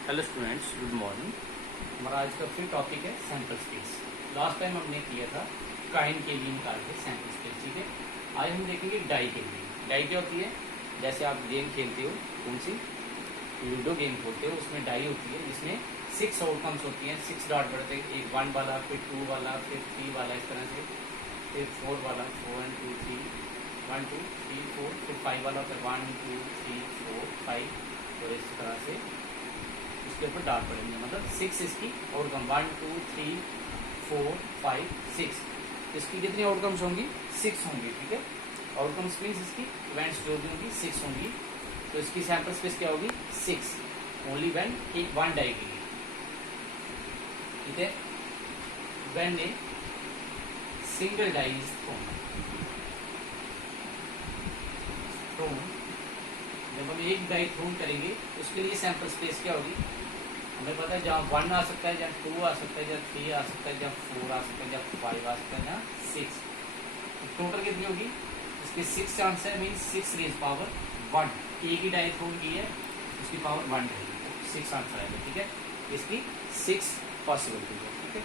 Hello students, good morning. हमारा आज का फिर टॉपिक है सैंपल स्पेस। लास्ट टाइम हमने किया था काइन के लिए निकाल के सैंपल स्पेस, ठीक है। आज हम देखेंगे डाई के लिए। डाई क्या होती है? जैसे आप गेम खेलते हो, कौन सी लूडो गेम खेलते हो, उसमें डाई होती है जिसमें 6 आउटकम्स होती हैं। 6 डॉट बढ़ते हैं, एक 1 वाला, फिर 2 वाला, फिर 3 वाला, इस तरह से, फिर 4 वाला, 4 1 2 3 1 2 3 4, फिर 5 वाला, फिर 1 2 3 4 5, और इस तरह से इसके ऊपर डार्ट पड़ेंगे। मतलब 6 इसकी आउटकम, 1 2 3 4 5 6। इसकी कितनी आउटकम्स होंगी? 6 होंगी, ठीक है। आउटकम्स मीन्स इसकी इवेंट्स जो भी होंगी 6 होंगी। तो इसकी सैंपल स्पेस क्या होगी? 6 ओनली व्हेन एक 1 डाई के लिए, ठीक है। When a single die is thrown, जब हम एक डाई थ्रोन करेंगे उसके लिए सैंपल स्पेस क्या होगी? हमें पता है जहाँ 1 आ सकता है, जहाँ 2 आ सकता है, जहाँ 3 आ सकता है, जहाँ 4 आ सकता है, जहाँ 5 आ सकता है, जहाँ 6। टोटल कितनी होगी? इसके 6 चांस है, मीन 6 रेज पावर 1। एक ही डाई थ्रोन की है, उसकी पावर 1 रहेगी, 6 आंसर आएगा, ठीक है। इसकी 6 पॉसिबिलिटी है, ठीक है।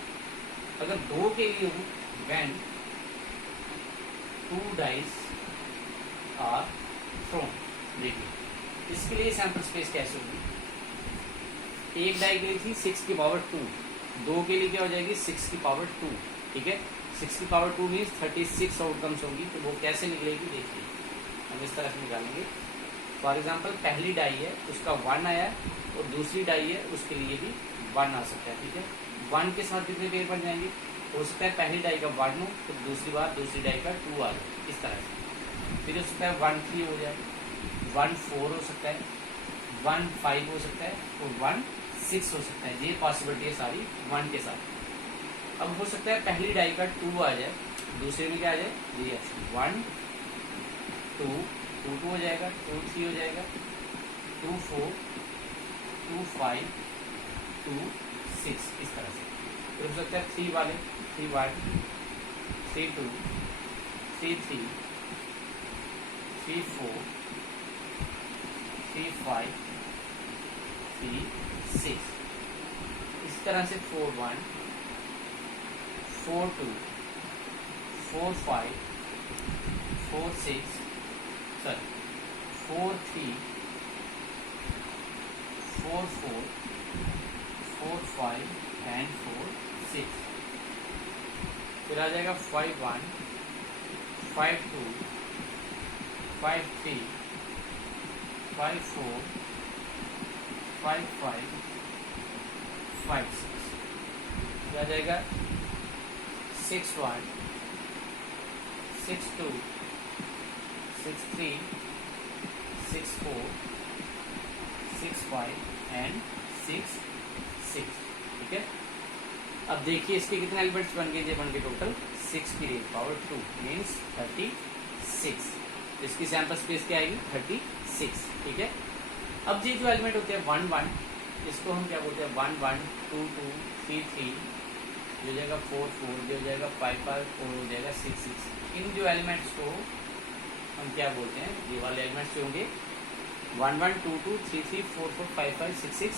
अगर 2 के लिए हो, व्हेन 2 डाइस आर थ्रोन, देखिए इसके लिए सैंपल स्पेस कैसे होगी? एक डाई के लिए थी 6 की पावर 2, 2 के लिए क्या हो जाएगी? 6 की पावर 2, ठीक है। 6 की पावर 2 मीन्स 36 आउटकम्स होंगी। तो वो कैसे निकलेगी? देखिए हम इस तरह से निकालेंगे। फॉर एग्जाम्पल पहली डाई है, उसका 1 आया, और दूसरी डाई है, उसके लिए भी 1 आ सकता है, ठीक है। 1 के साथ कितने पेयर बन जाएंगे? हो सकता है पहली डाई का 1 हो, तो दूसरी बार दूसरी डाई का 2 आ जाए, इस तरह से। फिर हो सकता है 1 3 हो जाए, 1 4 हो सकता है, 1 5 हो सकता है, और 1 6 हो सकता है। ये पॉसिबिलिटी है सारी 1 के साथ। अब हो सकता है पहली डाई का 2 आ जाए, दूसरे में क्या आ जाए? ये 1 2 2 2 हो जाएगा, 2 3 हो जाएगा, 2 4 2 5 2 6, इस तरह से। फिर हो सकता है 3 वाले, 3 1 3 2 3 3 3 4 3 5 3 6, इस तरह से 4 1 4 2 4 5 4 6, सॉरी 4 3 4 4 4 5 एंड 4 6। फिर आ जाएगा 5 1 5 2 5 3 5 4 5 5 5 6। क्या आ जाएगा? 6 1 6 2 6 3 6 4 6 5 एंड 6 6, ठीक है। अब देखिए इसके कितने एलिमेंट्स बन गए? ये बन गए टोटल 6 की रेज पावर 2 मीन्स 36। इसकी सैंपल स्पेस क्या आएगी? 36, ठीक है। अब ये जो एलिमेंट होते हैं 1 1, इसको हम क्या बोलते हैं? 1 1 2 2 3 3, ये हो जाएगा 4 4, ये हो जाएगा 5 5, 4 हो जाएगा 6 6। इन जो एलिमेंट्स को हम क्या बोलते हैं? ये वाले एलिमेंट्स जो होंगे 1 1 2 2 3 3 4 4 5 5 6 6,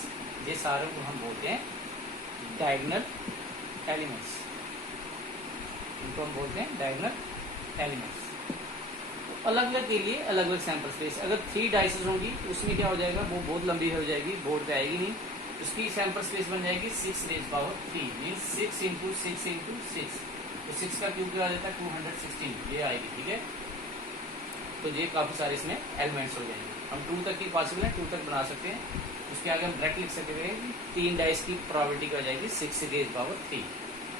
ये सारे को हम बोलते हैं डायगोनल एलिमेंट्स। इनको हम बोलते हैं डायगोनल एलिमेंट्स। अलग अलग के लिए अलग अलग सैंपल स्पेस। अगर 3 डाइसेस होंगी उसमें क्या हो जाएगा? वो बहुत लंबी हो जाएगी, बोर्ड पे आएगी नहीं। उसकी सैंपल स्पेस बन जाएगी 6 raise power 3 means 6 into 6 into 6। तो 6 का क्यूब क्या आ जाता है? 216, ये आएगी, ठीक है। तो ये काफी सारे इसमें एलिमेंट्स हो जाएंगे। हम 2 तक की पॉसिबल है, 2 तक बना सकते हैं। उसके आगे हम डायरेक्ट लिख सकते हैं कि 3 डाइस की प्रोबेबिलिटी क्या हो जाएगी? 6 रेज पावर 3।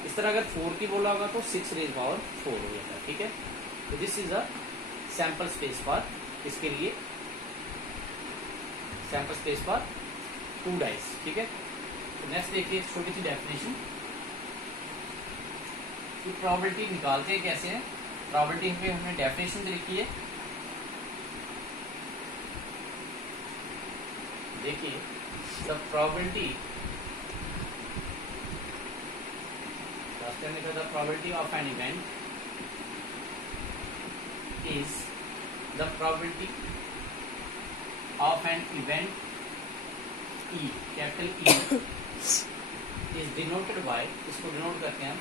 इस तरह अगर 4 की बोला होगा तो 6 रेज पावर 4 हो जाता है, ठीक है। तो this is a sample space for, इसके लिए सैंपल स्पेस फॉर 2 डाइस, ठीक है। तो नेक्स्ट देखिए छोटी सी डेफिनेशन कि प्रोबेबिलिटी निकालते हैं कैसे है। प्रोबेबिलिटी पे हमने डेफिनेशन भी लिखी है, देखिए। द प्रोबेबिलिटी, लास्ट टाइम लिखा था probability of an event is the probability of an event E, capital E is denoted by, इसको डिनोट करते हैं हम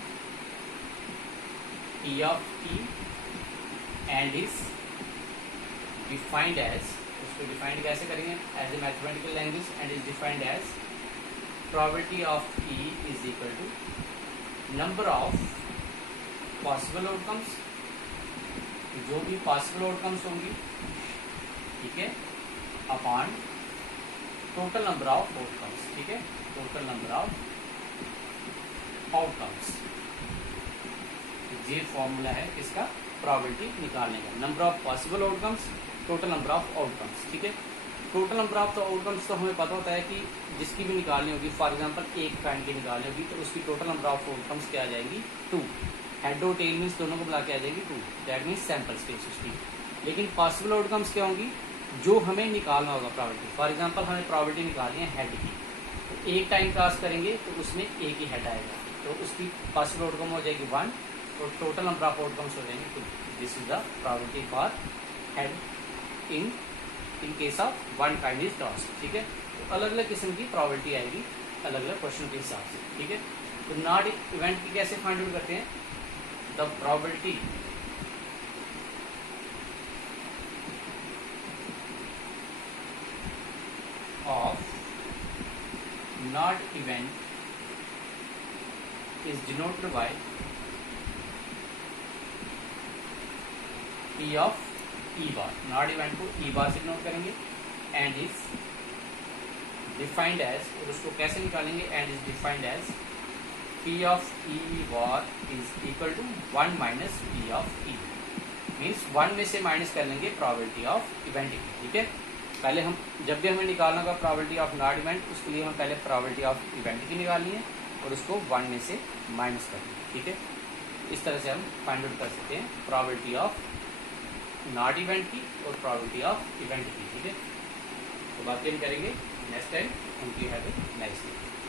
P of E and is defined as, उसको डिफाइंड कैसे करेंगे, as a mathematical language, and is defined as probability of E is equal to number of possible outcomes, जो भी possible outcomes होंगी, ठीक है, upon total number of outcomes, ठीक है, टोटल नंबर ऑफ आउटकम्स। ये फॉर्मूला है इसका प्रोबेबिलिटी निकालने का, number of possible outcomes, total number of outcomes, ठीक है। टोटल नंबर ऑफ आउटकम्स तो हमें पता होता है कि जिसकी भी निकालनी होगी, फॉर एग्जांपल एक काइंड की निकालनी होगी तो उसकी टोटल नंबर ऑफ आउटकम्स क्या आ जाएगी, 2। हेड और टेल मीन्स दोनों को मिला के आ जाएगी 2, दैट मीन्स सैंपल स्पेस उसकी। लेकिन पॉसिबल आउटकम्स क्या होंगी, जो हमें निकालना होगा प्रोबेबिलिटी। फॉर एग्जांपल हमें प्रोबेबिलिटी निकालनी है हेड की, तो एक टाइम पास करेंगे तो उसमें एक ही हेड आएगा, तो उसकी पॉसिबल आउटकम हो जाएगी 1 और टोटल नंबर ऑफ आउटकम्स हो जाएंगे 2। This is the probability for head in case of one kind is tossed, ठीक है। तो अलग अलग किस्म की प्रोबेबिलिटी आएगी अलग अलग क्वेश्चन के हिसाब से, ठीक है। तो नॉट इवेंट की कैसे फाइंड आउट करते हैं, the probability of not event is denoted by P of E bar, not event को E bar से डिनोट करेंगे, and is defined as, और उसको कैसे निकालेंगे, and is defined as P of E bar is equal to 1 minus P of E, means 1 में से minus कर लेंगे प्रोबेबिलिटी ऑफ इवेंट की, ठीक है। पहले हम जब भी हमें निकालना होगा प्रोबेबिलिटी ऑफ नॉट इवेंट, उसके लिए हम पहले प्रोबेबिलिटी ऑफ इवेंट की निकालनी है और उसको 1 में से माइनस करनी है, ठीक है। इस तरह से हम फाइंड आउट कर सकते हैं प्रोबेबिलिटी ऑफ नॉट इवेंट की और प्रोबेबिलिटी ऑफ इवेंट की, ठीक है। तो बातें करेंगे next time. Thank you, have a nice day.